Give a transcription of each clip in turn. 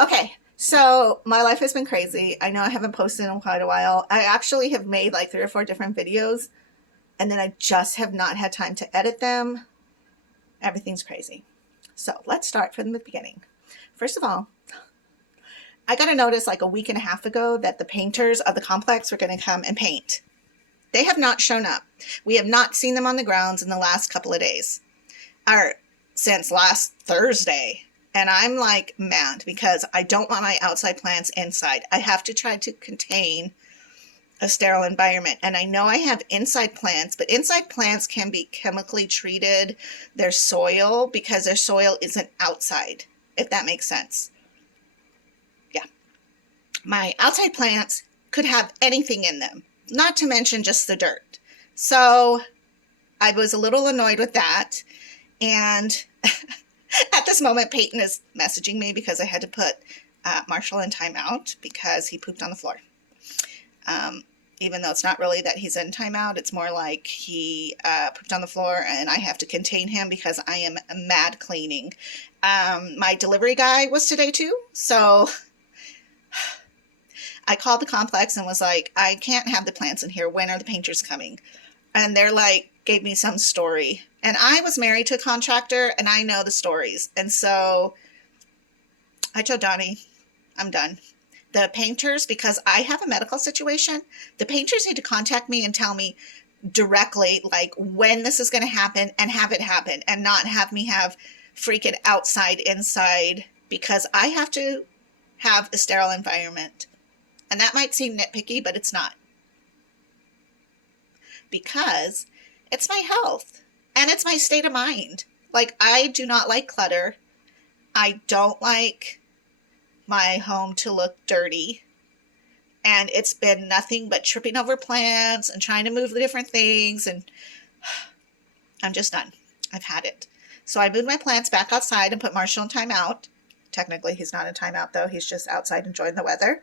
Okay, so my life has been crazy. I know I haven't posted in quite a while. I actually have made like 3 or 4 different videos, and then I just have not had time to edit them. Everything's crazy. So let's start from the beginning. First of all, I got a notice like a week and a half ago that the painters of the complex were going to come and paint. They have not shown up. We have not seen them on the grounds in the last couple of days, or since last Thursday. And I'm like mad because I don't want my outside plants inside. I have to try to contain a sterile environment. And I know I have inside plants, but inside plants can be chemically treated, their soil, because their soil isn't outside, if that makes sense. Yeah. My outside plants could have anything in them, not to mention just the dirt. So I was a little annoyed with that. And at this moment, Peyton is messaging me because I had to put Marshall in timeout because he pooped on the floor. Even though it's not really that he's in timeout, it's more like he pooped on the floor and I have to contain him because I am mad cleaning. My delivery guy was today too, so I called the complex and was like, I can't have the plants in here. When are the painters coming? And they're like, gave me some story. And I was married to a contractor and I know the stories. And so I told Donnie, I'm done. The painters, because I have a medical situation, the painters need to contact me and tell me directly, like, when this is going to happen and have it happen and not have me have freaking outside, inside, because I have to have a sterile environment. And that might seem nitpicky, but it's not. Because it's my health and it's my state of mind. Like, I do not like clutter. I don't like my home to look dirty. And it's been nothing but tripping over plants and trying to move the different things. And I'm just done. I've had it. So I moved my plants back outside and put Marshall in timeout. Technically, he's not in timeout, though. He's just outside enjoying the weather.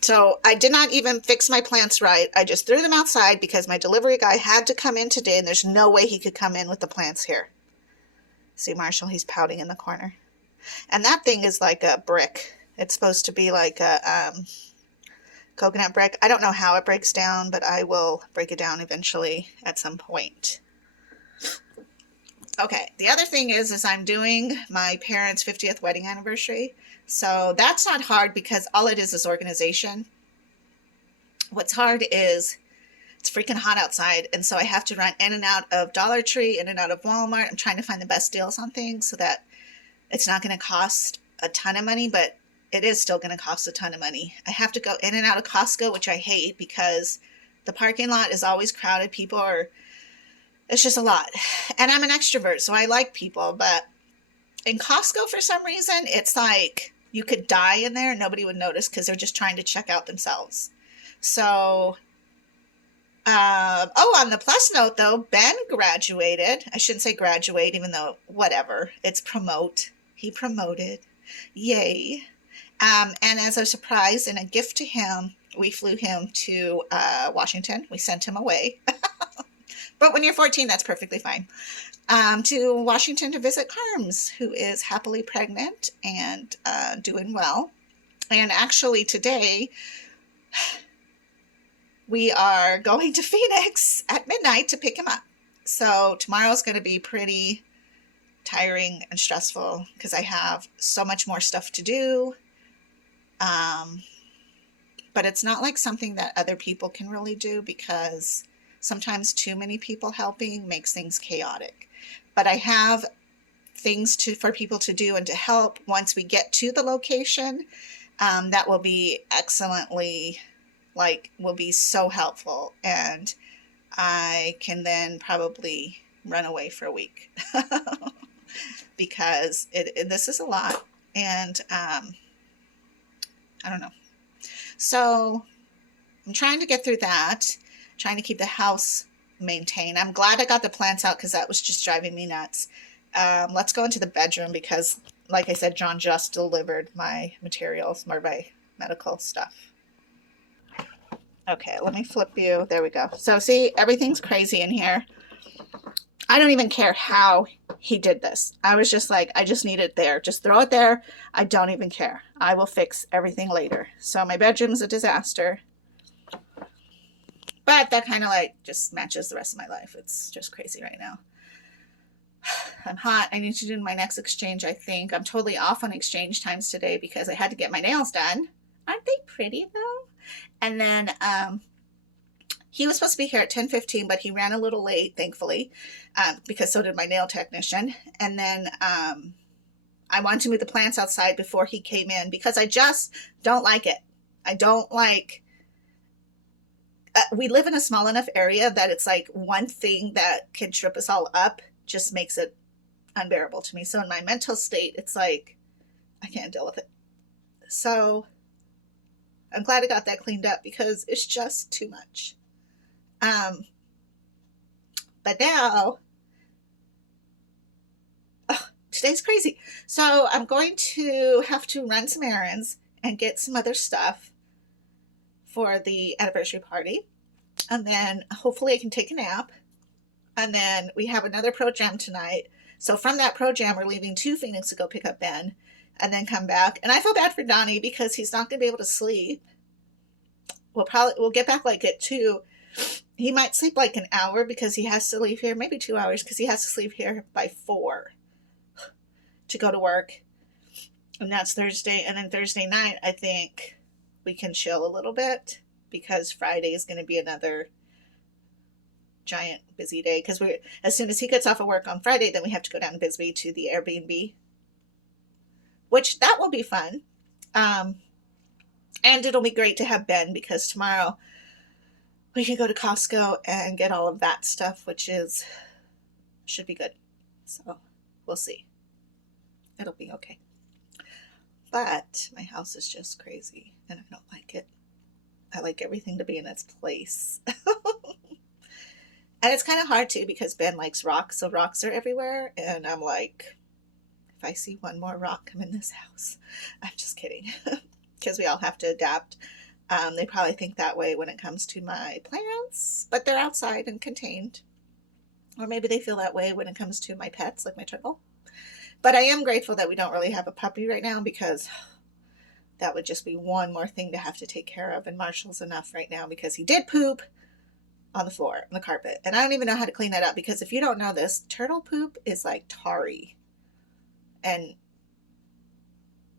So I did not even fix my plants right. I just threw them outside because my delivery guy had to come in today, and there's no way he could come in with the plants here. See Marshall, he's pouting in the corner. And that thing is like a brick. It's supposed to be like a coconut brick. I don't know how it breaks down, but I will break it down eventually at some point. Okay, the other thing is I'm doing my parents' 50th wedding anniversary. So that's not hard because all it is organization. What's hard is it's freaking hot outside. And so I have to run in and out of Dollar Tree, in and out of Walmart. I'm trying to find the best deals on things so that it's not going to cost a ton of money, but it is still going to cost a ton of money. I have to go in and out of Costco, which I hate because the parking lot is always crowded. People are, it's just a lot. And I'm an extrovert, so I like people. But in Costco, for some reason, it's like you could die in there and nobody would notice because they're just trying to check out themselves. So, on the plus note, though, Ben graduated. I shouldn't say graduate, even though, whatever. It's promote. He promoted. Yay. And as a surprise and a gift to him, we flew him to Washington. We sent him away. But when you're 14, that's perfectly fine. To Washington to visit Carms, who is happily pregnant and doing well. And actually today, we are going to Phoenix at midnight to pick him up. So tomorrow's going to be pretty tiring and stressful because I have so much more stuff to do. But it's not like something that other people can really do because sometimes too many people helping makes things chaotic. But I have things for people to do and to help once we get to the location. That will be excellently, will be so helpful. And I can then probably run away for a week because this is a lot. And I don't know. So I'm trying to get through that, trying to keep the house maintained. I'm glad I got the plants out because that was just driving me nuts. Let's go into the bedroom because, like I said, John just delivered my materials, my medical stuff. Okay, let me flip you. There we go. So see, everything's crazy in here. I don't even care how he did this. I was just like, I just need it there. Just throw it there. I don't even care. I will fix everything later. So my bedroom's a disaster. But that kind of like just matches the rest of my life. It's just crazy right now. I'm hot. I need to do my next exchange, I think. I'm totally off on exchange times today because I had to get my nails done. Aren't they pretty though? And then he was supposed to be here at 10:15, but he ran a little late, thankfully, because so did my nail technician. And then I wanted to move the plants outside before he came in because I just don't like it. I don't like... we live in a small enough area that it's like one thing that can trip us all up just makes it unbearable to me. So in my mental state, it's like, I can't deal with it. So I'm glad I got that cleaned up because it's just too much. But now, today's crazy. So I'm going to have to run some errands and get some other stuff for the anniversary party. And then hopefully I can take a nap. And then we have another pro jam tonight. So from that pro jam, we're leaving to Phoenix to go pick up Ben and then come back. And I feel bad for Donnie because he's not going to be able to sleep. We'll get back like at 2. He might sleep like an hour because he has to leave here, maybe 2 hours because he has to leave here by 4 to go to work. And that's Thursday. And then Thursday night, I think we can chill a little bit because Friday is going to be another giant busy day because as soon as he gets off of work on Friday, then we have to go down to Bisbee to the Airbnb, which that will be fun. And it'll be great to have Ben because tomorrow we can go to Costco and get all of that stuff, which should be good. So we'll see. It'll be okay. But my house is just crazy and I don't like it. I like everything to be in its place. And it's kind of hard too because Ben likes rocks, so rocks are everywhere. And I'm like, if I see one more rock come in this house, I'm just kidding. Because we all have to adapt. They probably think that way when it comes to my plants, but they're outside and contained. Or maybe they feel that way when it comes to my pets, like my turtle. But I am grateful that we don't really have a puppy right now because that would just be one more thing to have to take care of. And Marshall's enough right now because he did poop on the floor, on the carpet. And I don't even know how to clean that up because if you don't know this, turtle poop is like tarry. And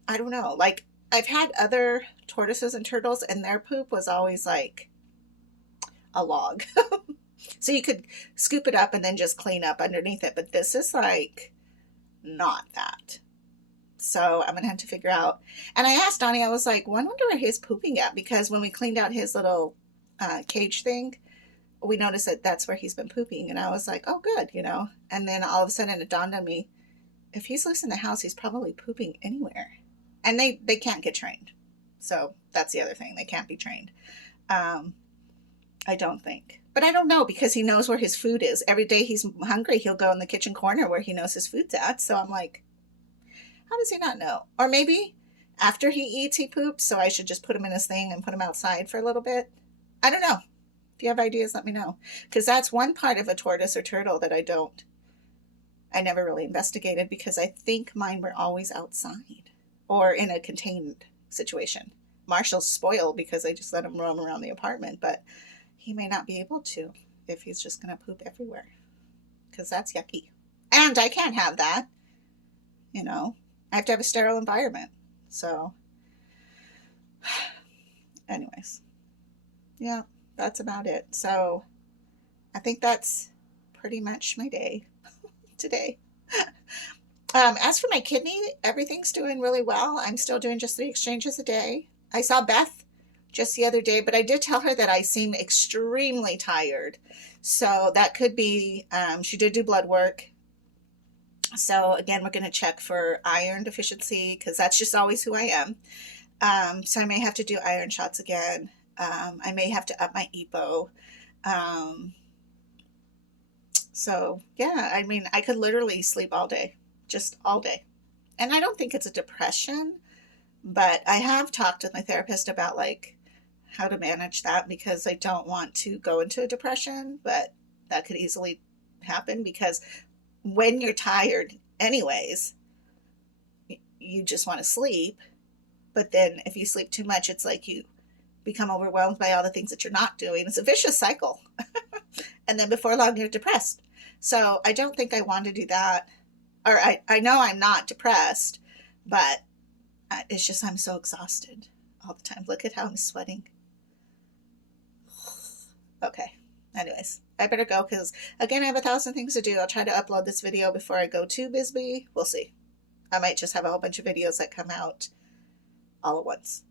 I don't know, like I've had other tortoises and turtles and their poop was always like a log. So you could scoop it up and then just clean up underneath it. But this is like not that. So I'm going to have to figure out. And I asked Donnie, I was like, well, I wonder where he's pooping at because when we cleaned out his little cage thing, we noticed that that's where he's been pooping. And I was like, oh, good, you know. And then all of a sudden it dawned on me, if he's loose in the house, he's probably pooping anywhere. And they can't get trained. So that's the other thing. They can't be trained. I don't think. But I don't know because he knows where his food is. Every day he's hungry, he'll go in the kitchen corner where he knows his food's at. So I'm like, how does he not know? Or maybe after he eats, he poops. So I should just put him in his thing and put him outside for a little bit. I don't know. If you have ideas, let me know. Because that's one part of a tortoise or turtle that I never really investigated because I think mine were always outside or in a contained situation. Marshall's spoiled because I just let him roam around the apartment, but he may not be able to if he's just going to poop everywhere because that's yucky. And I can't have that. You know, I have to have a sterile environment. So anyways, yeah, that's about it. So I think that's pretty much my day today. As for my kidney, everything's doing really well. I'm still doing just 3 exchanges a day. I saw Beth just the other day, but I did tell her that I seem extremely tired. So that could be, she did do blood work. So again, we're going to check for iron deficiency because that's just always who I am. So I may have to do iron shots again. I may have to up my EPO. So yeah, I mean, I could literally sleep all day, just all day. And I don't think it's a depression, but I have talked with my therapist about like how to manage that because I don't want to go into a depression, but that could easily happen because when you're tired anyways, you just want to sleep. But then if you sleep too much, it's like you become overwhelmed by all the things that you're not doing. It's a vicious cycle. And then before long, you're depressed. So I don't think I want to do that. Or I know I'm not depressed, but it's just I'm so exhausted all the time. Look at how I'm sweating. Okay. Anyways, I better go because, again, I have 1,000 things to do. I'll try to upload this video before I go to Bisbee. We'll see. I might just have a whole bunch of videos that come out all at once.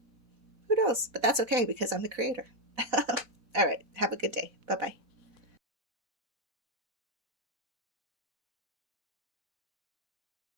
Who knows? But that's okay because I'm the creator. All right. Have a good day. Bye-bye.